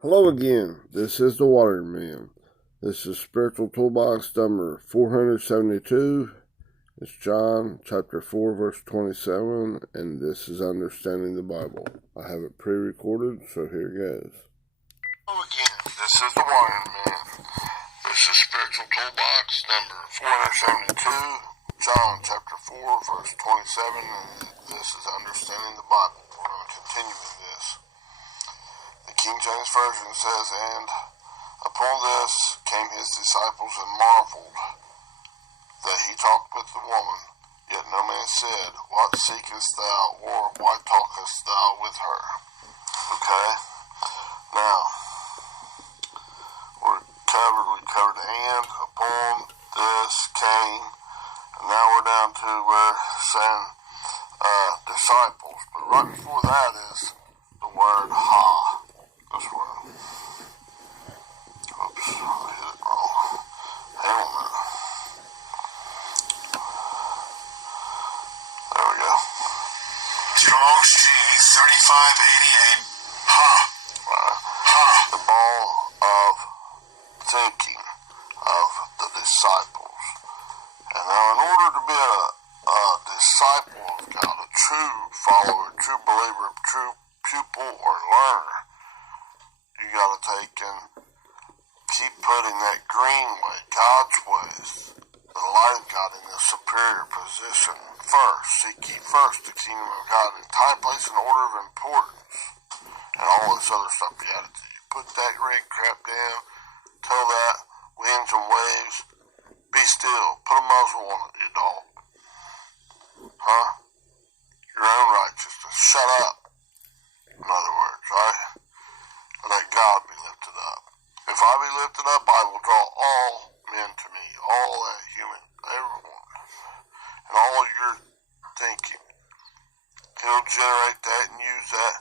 Hello again, this is the Waterman. This is Spiritual Toolbox number 472. It's John chapter 4 verse 27, and this is Understanding the Bible. I have it pre-recorded, so here it goes. Hello again, this is the Waterman. This is Spiritual Toolbox number 472, John chapter 4 verse 27, and this is Understanding the Bible. We're going to continue in this. The King James Version says, "And upon this came his disciples and marveled that he talked with the woman. Yet no man said, What seekest thou, or why talkest thou with her?" Okay? Now, we covered and upon this came, and now we're down to where saying disciples. But right before that is the word ha. This word. Oops, I hit it wrong. Hang on a minute. There we go. Strong's G 3588. Ha. Ha. The ball of thinking of the disciples. And now in order to be a disciple of God, a true follower, a true believer, a true pupil or learner, you gotta take and keep putting that green way, God's ways, the light of God in a superior position first. Seek ye first the kingdom of God in time, place, and order of importance, and all this other stuff you added to you. Put that red crap down, tell that winds and waves, be still, put a muzzle on it, you dog. Huh? Your own righteousness. Shut up. In other words, right? Let God be lifted up. If I be lifted up, I will draw all men to me, all that human, everyone, and all your thinking. He'll generate that and use that.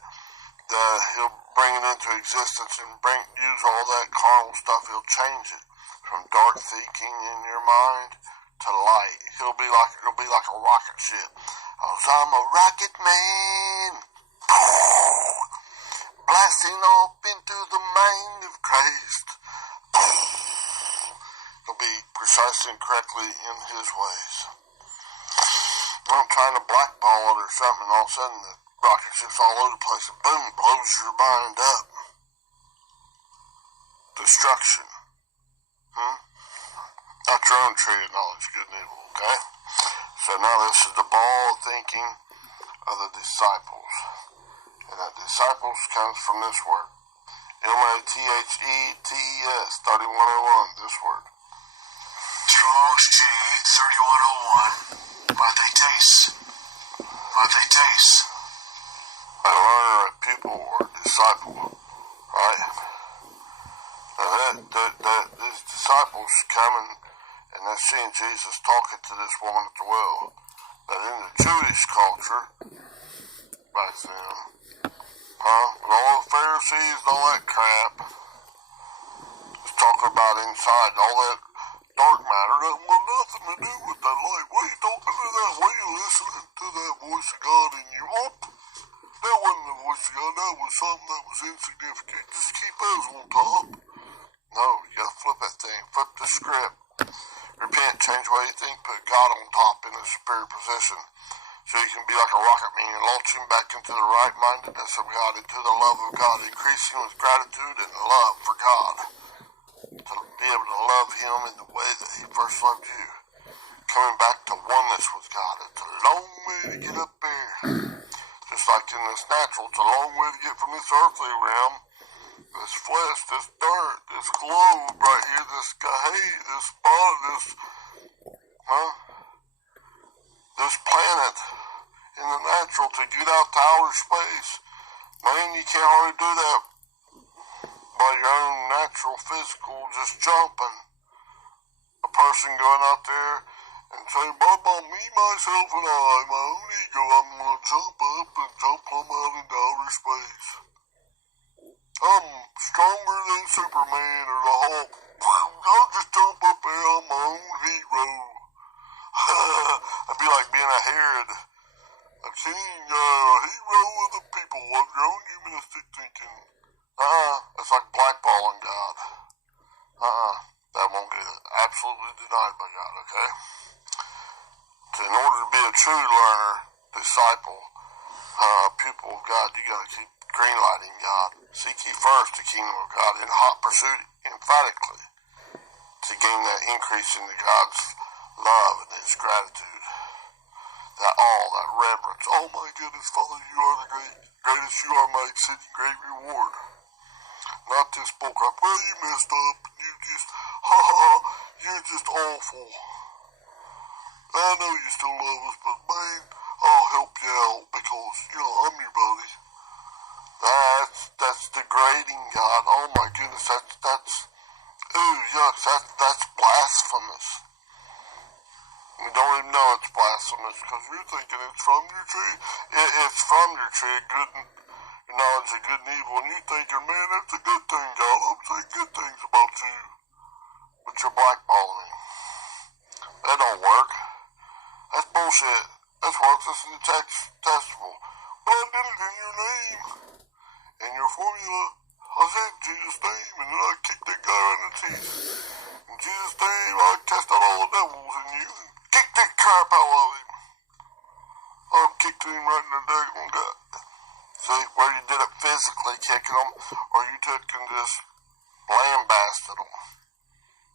He'll bring it into existence and use all that carnal stuff. He'll change it from dark thinking in your mind to light. It'll be like a rocket ship. 'Cause I'm a rocket man. Blasting off into the mind of Christ. He'll be precisely and correctly in his ways. I'm trying to blackball it or something, and all of a sudden the rocket ship's all over the place, and boom, blows your mind up. Destruction. Not your own tree of knowledge, good and evil, okay? So now this is the ball of thinking of the disciples. And that disciples comes from this word. M-A-T-H-E-T-E-S, 3101, this word. Strong's G 3101. Mathetes. A learner, a pupil, or a disciple, right? Now these disciples coming, and they're seeing Jesus talking to this woman at the well. That in the Jewish culture, back then, with all the Pharisees and all that crap, it's talking about inside, all that dark matter that want nothing to do with that light. What are you talking to that? What are you listening to that voice of God in you? That wasn't the voice of God. That was something that was insignificant. Just keep those on top. No, you gotta flip that thing. Flip the script. Repent, change the way you think, put God on top in a superior position. So you can be like a rocket man and launch him back into the right-mindedness of God, into the love of God, increasing with gratitude and love for God. To be able to love him in the way that he first loved you. Coming back to oneness with God. It's a long way to get up there. Just like in this natural, it's a long way to get from this earthly realm, this flesh, this dirt, this globe right here, this spot, this planet in the natural to get out to outer space. Man, you can't hardly do that by your own natural physical just jumping. A person going out there and saying, "Baba, me, myself, and I, my own ego, I'm gonna jump up and jump plumb out into outer space. I'm stronger than Superman or the Hulk. I'll just jump up there, I'm my own hero." That'd be like being a Herod, a king, a hero of the people, of your own humanistic thinking. That's like absolutely denied by God, okay? So in order to be a true learner, disciple, pupil of God, you got to keep greenlighting God. Seek ye first the kingdom of God in hot pursuit, emphatically, to gain that increase in God's love and His gratitude. That awe, that reverence. Oh my goodness, Father, you are the greatest you are, my exceeding great reward. Not this bullcrap. Well, you messed up. You just, you're just awful. I know you still love us, but man, I'll help you out because, I'm your buddy. That's degrading God. Oh my goodness, that's, ooh, yuck, that's blasphemous. You don't even know it's blasphemous because you're thinking it's from your tree. It's from your tree, good knowledge of good and evil, and you're thinking, man, that's a good thing, God. I'm saying good things about you. But you're blackballing me. That don't work. That's bullshit. That's worthless and detestable. But I did it in your name. In your formula. I said Jesus' name, and then I kicked that guy right in the teeth. In Jesus' name, I cast out all the devils in you and kicked that crap out of him. I kicked him right in the daggone gut. See, where you did it physically, kicking them, or you took and just lambasted them.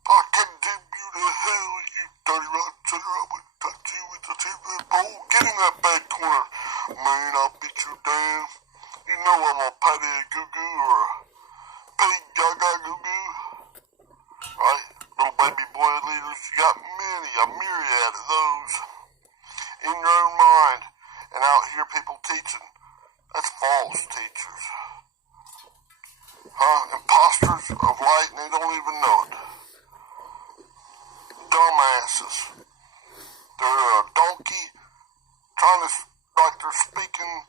I condemn you to hell, you dirty rotten sinner. I would touch you with a 10-foot pole. Get in that back corner. Man, I'll beat you down. You know I'm a patty goo-goo or a pig gaga goo-goo. Right? Little baby boy leaders, you got a myriad of those in your own mind. And out here people teaching. That's false teachers. Imposters of light and they don't even know it. Dumbasses. They're a donkey trying to, like they're speaking,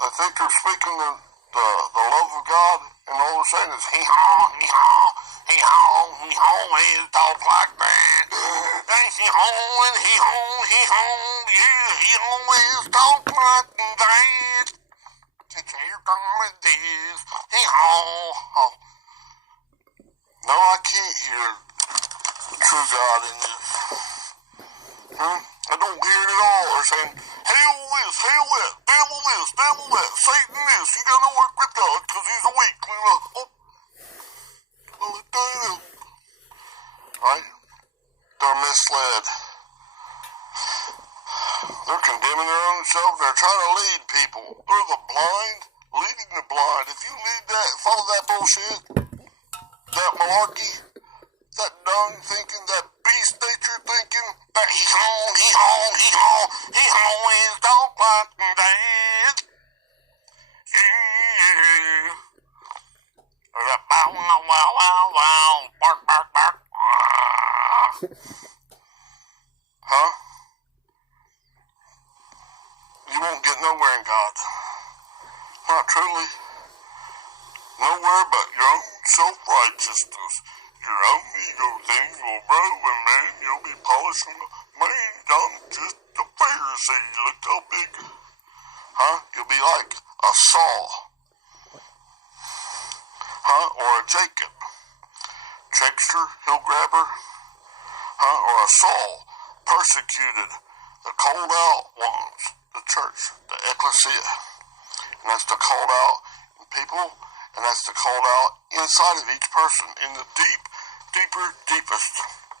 they think they're speaking the love of God, and all they're saying is he-haw, he-haw, he-haw, he-haw, he talks like that. And he-haw, and he-haw, he-haw, yeah, he always talks like that. Here comes this, he-haw. No, I can't hear true God in this. I don't hear it at all. They're saying, hell this, hell that, devil this, devil that, Satan this. You gotta work with God because he's a weakling. Right? They're misled. They're condemning their own self. They're trying to lead people. They're the blind leading the blind. If you lead that, follow that bullshit, that malarkey, that dung thinking, that beast nature thinking, that he-haw, he-haw, he-haw, he-haw is talk like that. Yeah. Or that bow, wow, wow, wow, wow, bark, bark, bark. Huh? You won't get nowhere in God. Not truly. Nowhere but your own self-righteousness. Your own ego things will grow, and man, you'll be polishing. Man, I'm just a Pharisee. Look how big. You'll be like a Saul. Or a Jacob. Trickster, hill grabber. Or a Saul. Persecuted. The called out ones. The church. The ecclesia. And that's the called out people. And that's the called out inside of each person. In the deepest,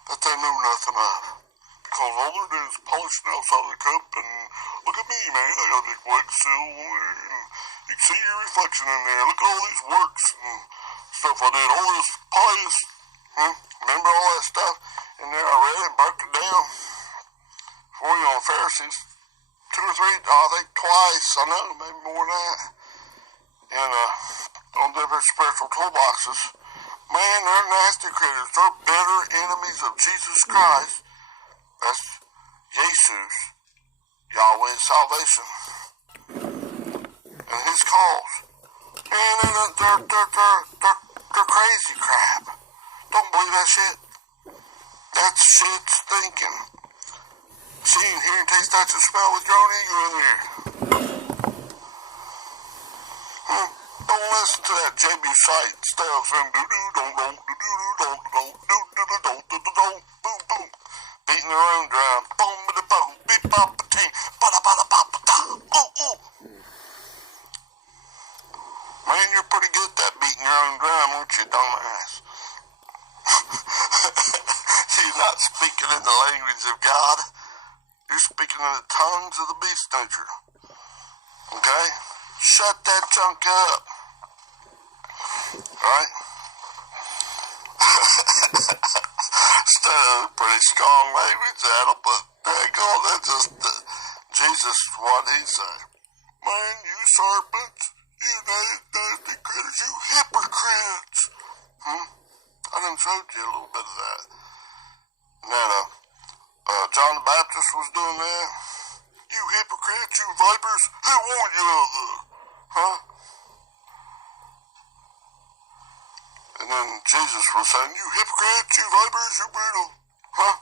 that they know nothing of. Because all they're doing is polishing outside of the cup, and look at me, man, I got a big wax seal on there, and you can see your reflection in there. Look at all these works and stuff I did, all this pious, remember all that stuff in there? I read it and broke it down for you on Pharisees. 2 or 3, I think twice, I know, maybe more than that. And on different spiritual toolboxes. Man, they're nasty critters. They're bitter enemies of Jesus Christ. That's Jesus, Yahweh's salvation, and His cause. Man, they're crazy crap. Don't believe that shit. That's shit's thinking. See and hear and taste, touch and smell with your own ego in there. Don't listen to that JB Sight stuff and boom boom, beating their own drum. Boom ba boom, beep bop ba ting, ba da ooh ooh. Man, you're pretty good at that beating your own drum, aren't you, dumbass? You're not speaking in the language of God. You're speaking in the tongues of the beast nature. Okay? Shut that junk up. Right? Still pretty strong language, Adam, but God, that's just Jesus, what he say. Man, you serpents, you nasty critters, you hypocrites. I done showed you a little bit of that. Now, John the Baptist was doing that. You hypocrites, you vipers, who warned you of this? Huh? And then Jesus was saying, you hypocrites, you vipers, you brutal. Huh?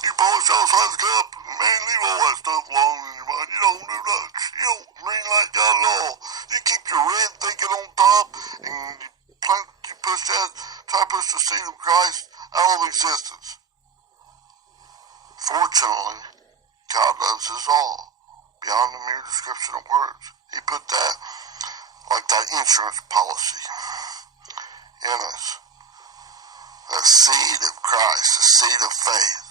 You polish outside the cup, man, leave all that stuff alone in your mind. You don't do that. You don't mean like God at all. You keep your red thinking on top, and you push that, try to push the seed of Christ out of existence. Fortunately, God loves us all, beyond the mere description of words. He put that, like that insurance policy, in us. The seed of Christ, the seed of faith.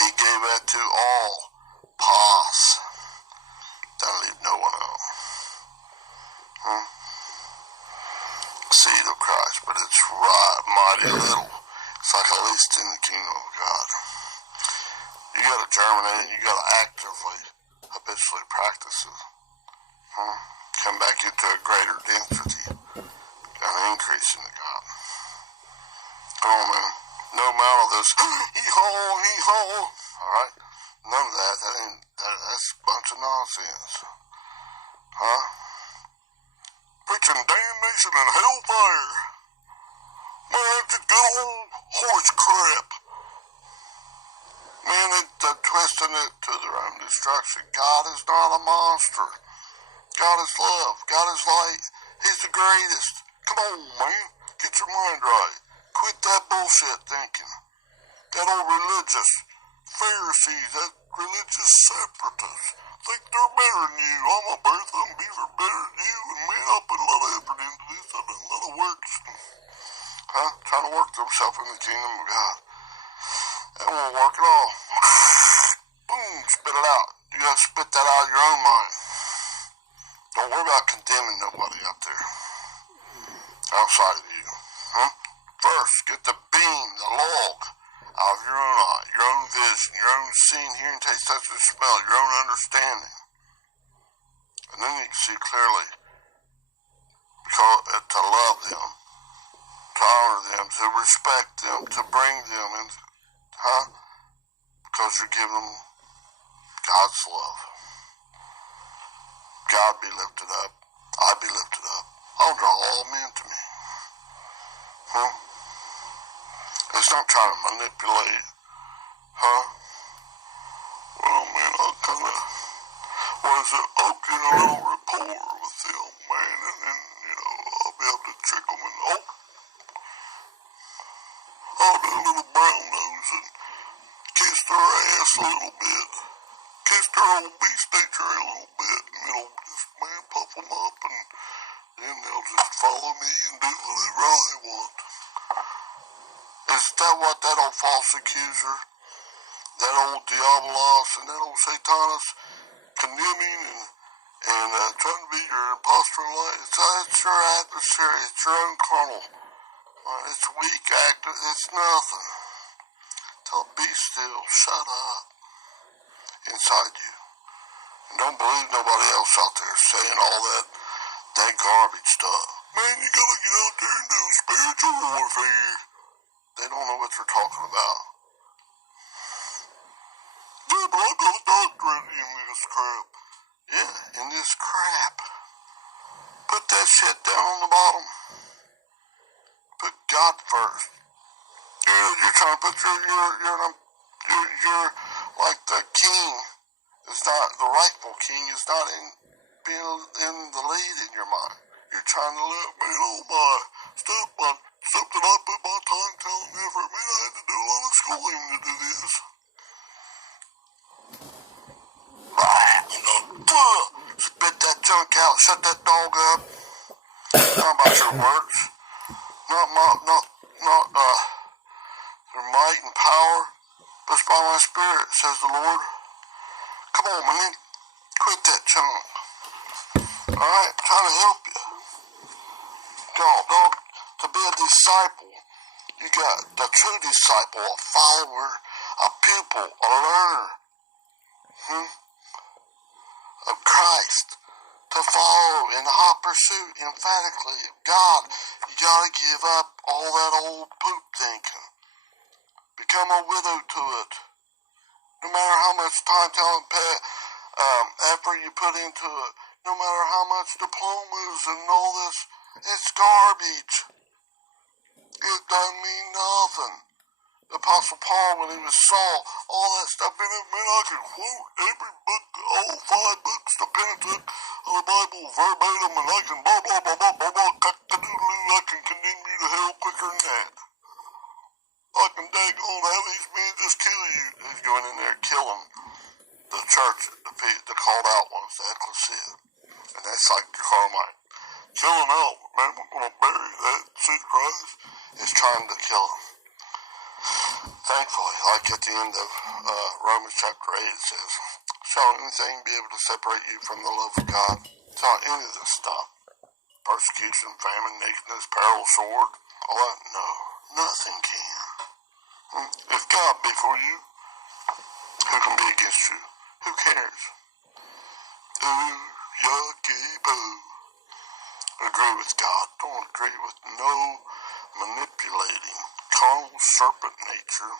He gave that to all. Pause. Don't leave no one out. Seed of Christ, but it's right, mighty little. It's like a least in the kingdom of God. You gotta germinate, you gotta actively, habitually practice it. Come back into a greater density, an increase in the God. Come on, man. No amount of this he-haw, he-haw. Alright? None of that. That's a bunch of nonsense. Huh? Preaching damnation and hellfire. Man, that's a good old horse crap. Man, they're twisting it to their own destruction. God is not a monster. God is love. God is light. He's the greatest. Come on, man. Get your mind right. Quit that bullshit thinking. That old religious Pharisees, that religious separatists, think they're better than you. I'm a Bertha and Beaver better than you, and man, I put a lot of effort into this. I done a lot of work. Trying to work themselves in the kingdom of God. That won't work at all. Boom, spit it out. You gotta spit that out of your own mind. Don't worry about condemning nobody out there outside of you. First, get the beam, the log, out of your own eye, your own vision, your own seeing, hearing, taste, touch, and smell, your own understanding. And then you can see clearly to love them, to honor them, to respect them, to bring them in, because you're giving them God's love. God be lifted up. I be lifted up. I'll draw all men to me. It's not trying to manipulate. Well, man, I'll kind of, I'll get a little rapport with them, man, and then, I'll be able to trick them and, I'll do a little brown nose and kiss their ass a little bit. Kiss their old beast nature a little bit, and it'll just, man, puff them up, and then they'll just follow me and do whatever I want. Is that what that old false accuser, that old Diabolos, and that old Satanas condemning and trying to be your imposter light? It's your adversary. It's your own carnal. It's weak, active. It's nothing. Tell it, be still. Shut up. Inside you. And don't believe nobody else out there saying all that garbage stuff. Man, you gotta get out there and do spiritual warfare. They don't know what they're talking about. Yeah, but I got a doctorate in this crap. Yeah, in this crap. Put that shit down on the bottom. Put God first. You're trying to put you're like the king It's not, the rightful king is not being in the lead in your mind. You're trying to let me know my stuff that I put my time, talent, and effort. Man, I had to do a lot of schooling to do this. Spit that junk out, shut that dog up. Not about your works. Not their might and power, but it's by my spirit, says the Lord. Come on, man. Quit that junk. Alright? I'm trying to help you. Dog, to be a disciple, you got the true disciple, a follower, a pupil, a learner of Christ. To follow in hot pursuit emphatically of God, you gotta give up all that old poop thinking. Become a widow to it. No matter how much time, talent, effort you put into it, no matter how much diplomas and all this, it's garbage. It doesn't mean nothing. The Apostle Paul, when he was Saul, all that stuff in it, man, I could quote every book, all 5 books, the Pentateuch of the Bible, verbatim, and I can blah, blah, blah, blah, blah, blah, cock-a-doodle-doo, I can condemn you to hell quicker than that. I can daggone have these men just kill you. He's going in there killing the church, the called out ones, the ecclesia. And that's like Carmine. Killing out, man, we're going to bury that. See, Christ is trying to kill him. Thankfully, like at the end of Romans chapter 8, it says, shall anything be able to separate you from the love of God? It's not any of this stuff. Persecution, famine, nakedness, peril, sword, all that? No, nothing can. If God be for you, who can be against you? Who cares? Ooh, yucky poo. Agree with God. Don't agree with no manipulating, carnal serpent nature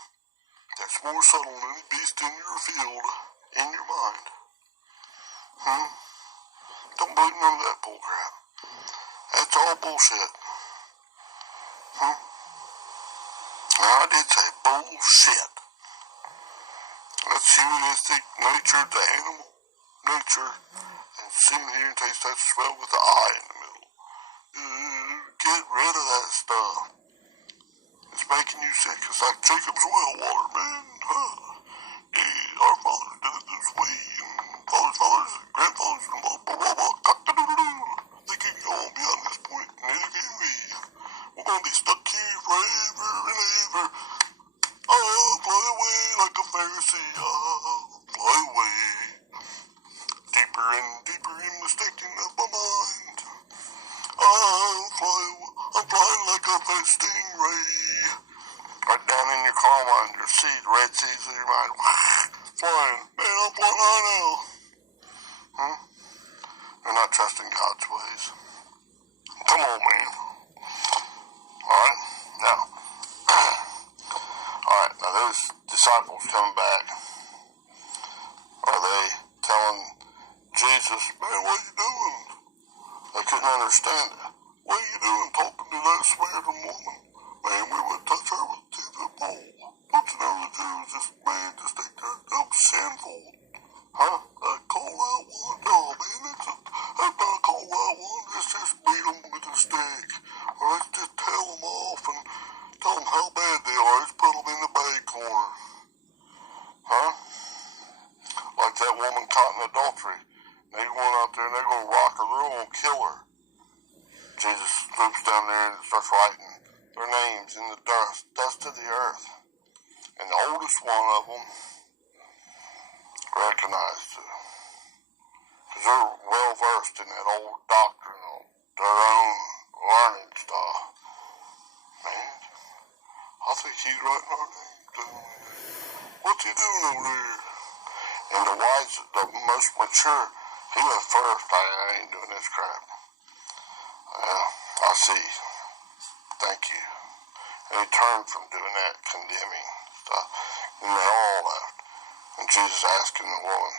that's more subtle than any beast in your field, in your mind. Don't believe none of that bullcrap. That's all bullshit. Now, I did say bullshit. That's humanistic nature, the animal nature, and seeing, hear, and taste, touch, smell with the eye in the middle. Get rid of that stuff. It's making you sick. It's like Jacob's well water, man. Our fathers did it this way, and fathers, and grandfathers, and blah, blah, blah, blah, cock-a-doodle-doo. They can go on beyond this point, and neither can we. We're going to be stuck here forever and ever. Oh, fly away like a Pharisee. Oh, fly away. Deeper and deeper in mistaking of my mind. I'm flying like a stingray. Right down in your car mind, your seed, red seeds in your mind. Flying. Man, I'm flying high now. You're not trusting God's ways. Come on, man. Alright, now. Alright, now those disciples coming back. Are they telling Jesus, man, what are you doing? They couldn't understand it. What are you doing talking to that Samaritan woman? Man, we would touch her with the teeth of the pole. Don't you know the Jews just, man, just think they're sinful? Huh? That call out one? No, man, that's not a call out one. Let's just beat them with a stick. Or let's just tell them off and tell them how bad they are. Let's put them in the bad corner. Huh? Like that woman caught in adultery. They went out there and they're going to rock her. They're going to kill her. Jesus stoops down there and starts writing their names in the dust of the earth. And the oldest one of them recognized it. Because they're well versed in that old doctrinal, their own learning stuff. Man, I think he's writing our names. What's he doing over there? And the wise, the most mature, he went first. I ain't doing this crap. Well, I see. Thank you. And he turned from doing that condemning stuff. And they all left. And Jesus asking the woman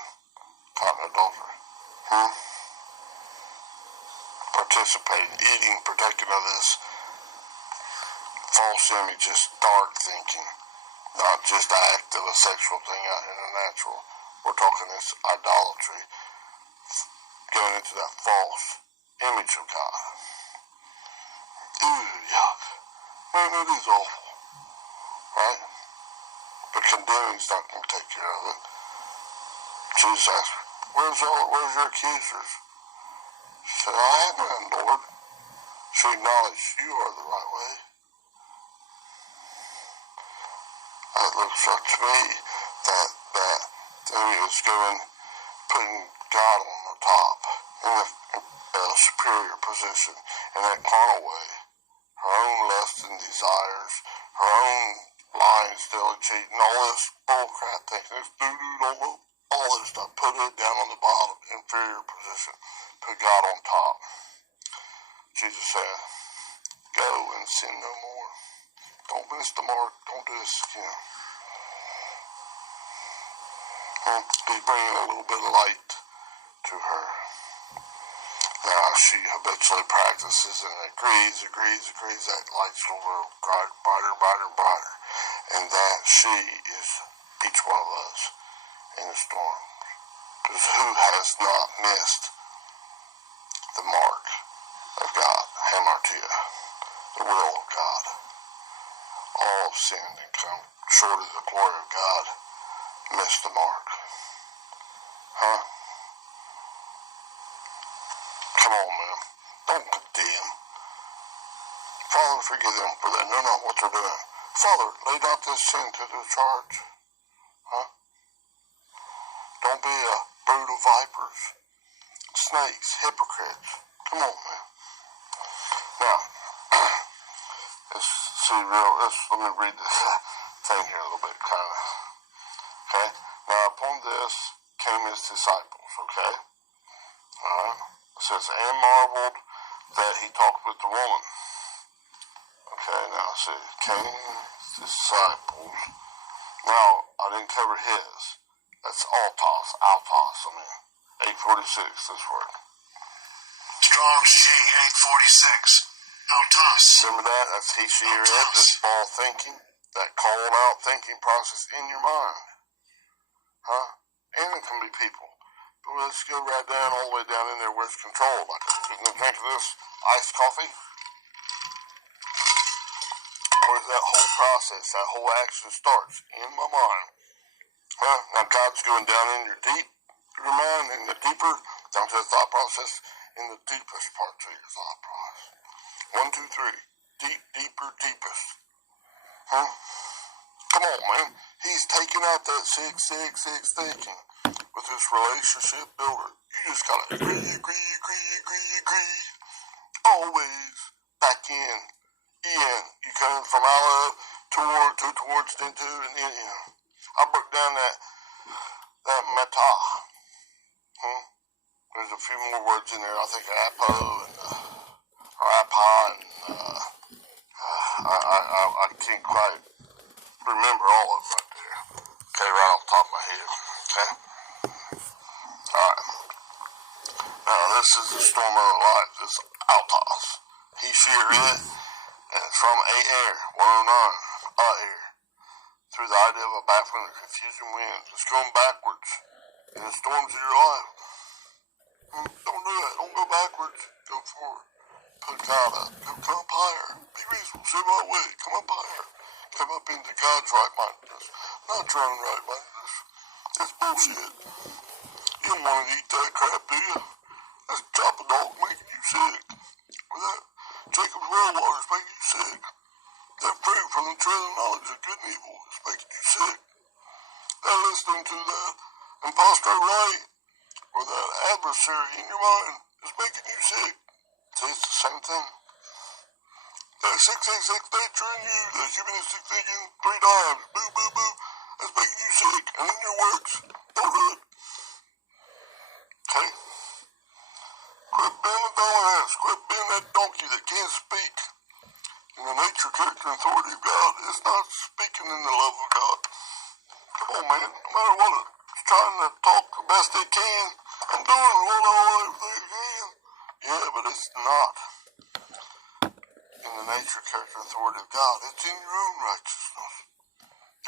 caught in adultery, participating, eating, partaking of this false image, just dark thinking, not just the act of a sexual thing out in the natural, We're talking this idolatry, going into that false image of God. Ooh, yuck. Man, it is awful, right? But condemning's not going to take care of it. Jesus asked, where's your accusers? She said, I have none, Lord. She acknowledged, you are the right way. It looks like to me that enemy was putting God on the top, in a superior position, in that carnal way. Her own lusts and desires, her own lying, stealing, cheating, all this bullcrap thinking, this doo-doo, all this stuff, put it down on the bottom, inferior position, put God on top. Jesus said, go and sin no more. Don't miss the mark, don't do this again. And he's bringing a little bit of light to her. Now she habitually practices and agrees, that light's going to grow brighter and brighter and brighter. And that she is each one of us in the storm. Because who has not missed the mark of God, hamartia, the will of God? All have sinned and come short of the glory of God, missed the mark. Huh? Come on, man. Don't condemn. Father, forgive them, for they know not what they're doing. Father, lay not this sin to the charge. Huh? Don't be a brood of vipers, snakes, hypocrites. Come on, man. Now, let me read this thing here a little bit, kind of. Okay? Now, upon this came his disciples, okay? Alright? It says, and marveled that he talked with the woman. Okay, now see, came his disciples. Now, I didn't cover his. That's altos, 846, this word. Strong's G, 846. Autos. Remember that? That's he, she, or it, this ball thinking, that called out thinking process in your mind. Huh? And it can be people. But let's go right down, all the way down in there where it's controlled. Like getting a drink of this iced coffee. Where's that whole process, that whole action starts? In my mind. Huh? Now God's going down in your mind, in the deeper, down to the thought process, in the deepest parts of your thought process. 1, 2, 3. Deep, deeper, deepest. Huh? Come on, man. He's taking out that 666 thinking with this relationship builder. You just gotta agree. Always back in. You come from out of, towards, into, and in. I broke down that meta. There's a few more words in there. I think apo and or apa and I can't quite remember all of them right there. Okay, right off the top of my head. Okay? Alright. Now this is the storm of the life. This autos. He, she, or it. And it's from air, 109, air. Through the idea of a baffling and confusing wind. It's going backwards in the storms of your life. Don't do that. Don't go backwards. Go forward. Put God up. Come up higher. Be reasonable. See my way. Come up higher. Come up into God's right-mindedness. Not your own right-mindedness. That's bullshit. You don't want to eat that crap, do you? That's chop a dog making you sick. Or that Jacob's well water is making you sick. That fruit from the tree of knowledge of good and evil is making you sick. That listening to that impostor right or that adversary in your mind is making you sick. See, it's the same thing. That 666 nature in you, that humanistic thinking 3 times, boo, boo, boo, that's making you sick. And in your works, don't do it. Okay? Quit being a dumbass. Quit being that donkey that can't speak. In the nature, character, and authority of God, it's not speaking in the love of God. Come on, man. No matter what, it's trying to talk the best they can. I'm doing everything I can. Yeah, but it's not in the nature, character, and authority of God. It's in your own righteousness.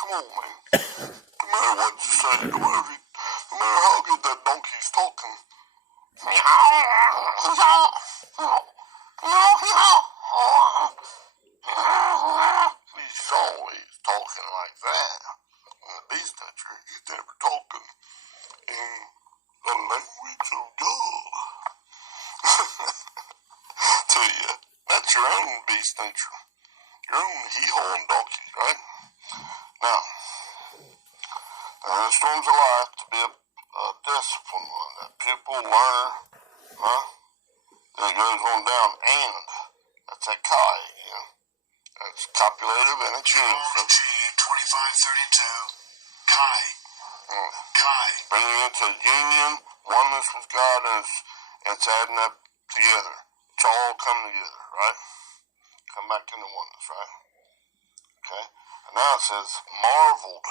Come on, man. No matter what you say, no Hear how good that donkey's talking. He's always talking like that. And the bee snatcher, he's never talking in the language of God. Tell you, that's your own bee snatcher. Your own he-haw donkey, right? Now, the storms of life to be a disciplined one, that pupil, learner, then it goes on down, and that's that chi again. That's copulative and it's union. G 2532. Chi. Chi. Bringing it to union, oneness with God, and it's adding up together. It's all come together, right? Come back into oneness, right? Okay? And now it says marveled.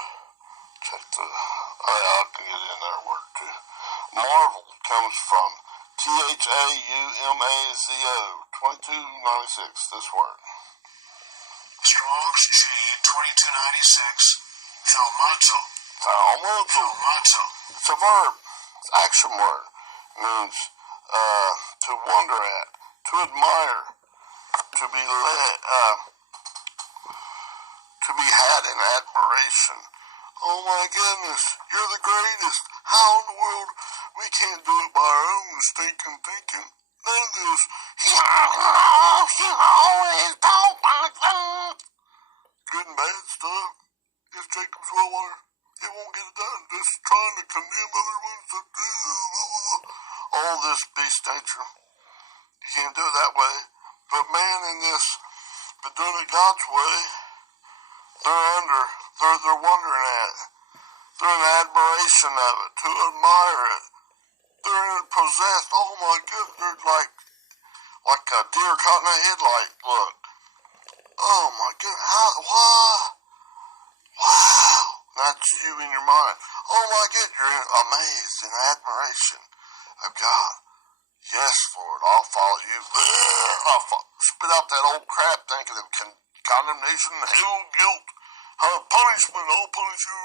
Check the, I can get in there word too. Marveled comes from THAUMAZO 2296, this word. Strong's G 2296. Thalmazo. Thalmazo. It's a verb. It's an action word. It means to wonder at, to admire, to be led, to be had in admiration. Oh my goodness, you're the greatest. How in the world we can't do it by our own stinking thinking? None of this. He always talk like that. Good and bad stuff. It's Jacob's well water. It won't get it done. Just trying to condemn other ones to do all this beast nature. You can't do it that way. But man, in this, but doing it God's way, they're wondering at it. They're in admiration of it, to admire it. They're possessed. Oh my goodness, they're like a deer caught in a headlight. Look. Oh my goodness, why? Wow. That's you in your mind. Oh my goodness, you're amazed in admiration of God. Yes, Lord, I'll follow you. Spit out that old crap thinking of condemnation, hell, guilt, punishment, I'll punish you.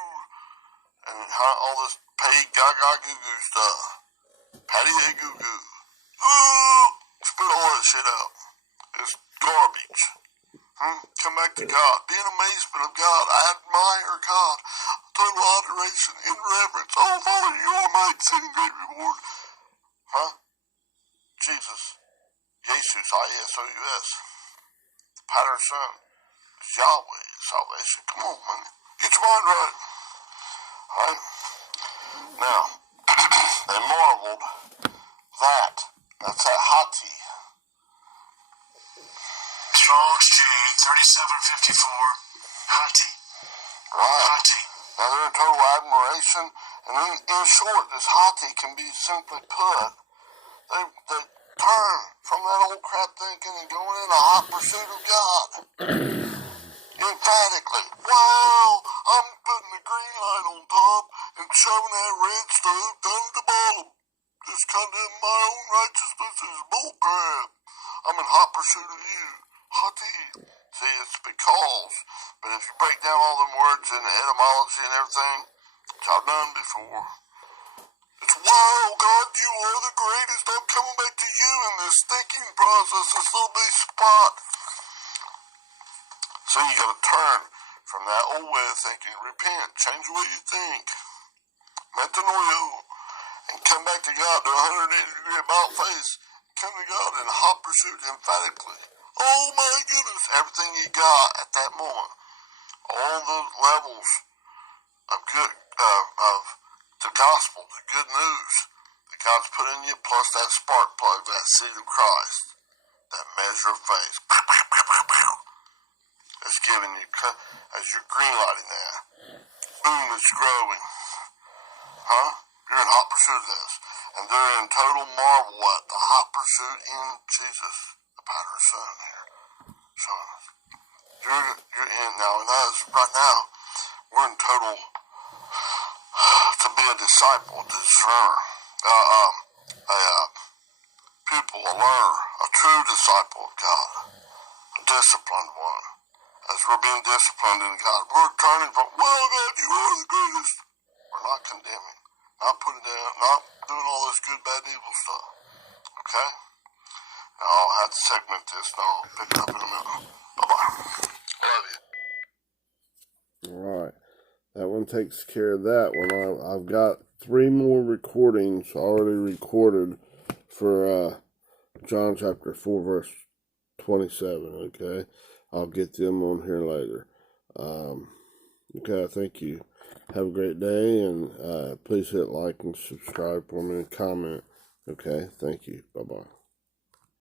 And all this paid gaga goo goo stuff. Patty a goo goo. Spit all that shit out. It's garbage. Come back to God. Be in amazement of God. I admire God. Total adoration, in reverence. Oh, Father, you are my exceeding great reward. Jesus. Jesus, I-S-O-U-S. The pattern son. It's Yahweh. Salvation. Come on, man. Get your mind right. Right? Now, they marveled that. That's that hati. Strong's G 3754. Hati. Right. Hati. Now they're in total admiration, and in short, this hati can be simply put, they turn from that old crap thinking and going in a hot pursuit of God. Emphatically. Wow, I'm putting the green light on top and shoving that red stuff down at the bottom. Just condemn my own righteousness is bullcrap. I'm in hot pursuit of you. Hati. See, it's because, but if you break down all them words in the etymology and everything, which I've done before, it's, wow, God, you are the greatest. I'm coming back to you in this thinking process, this little bitty spot. So you got to turn from that old way of thinking, repent, change the way you think, metanoia, and come back to God, do a 180-degree about face, come to God in hot pursuit emphatically. Oh my goodness, everything you got at that moment, all the levels of good, of the gospel, the good news that God's put in you, plus that spark plug, that seed of Christ, that measure of faith. It's giving you, as you're greenlighting that, boom, it's growing. You're in hot pursuit of this. And they're in total marvel at the hot pursuit in Jesus, the pattern son here. Son. You're in now, and that is, right now, we're in total, to be a disciple, a discerner, a pupil, a learner, a true disciple of God, a disciplined one. As we're being disciplined in God, we're turning from, well, God, you are the greatest. We're not condemning. not putting down, not doing all this good, bad, evil stuff. Okay? I'll have to segment this, and I'll pick it up in a minute. Bye-bye. Love you. Alright. That one takes care of that one. I've got 3 more recordings already recorded for John chapter 4, verse 27, okay? I'll get them on here later. Okay, thank you. Have a great day, and please hit like and subscribe for me and comment. Okay, thank you. Bye-bye.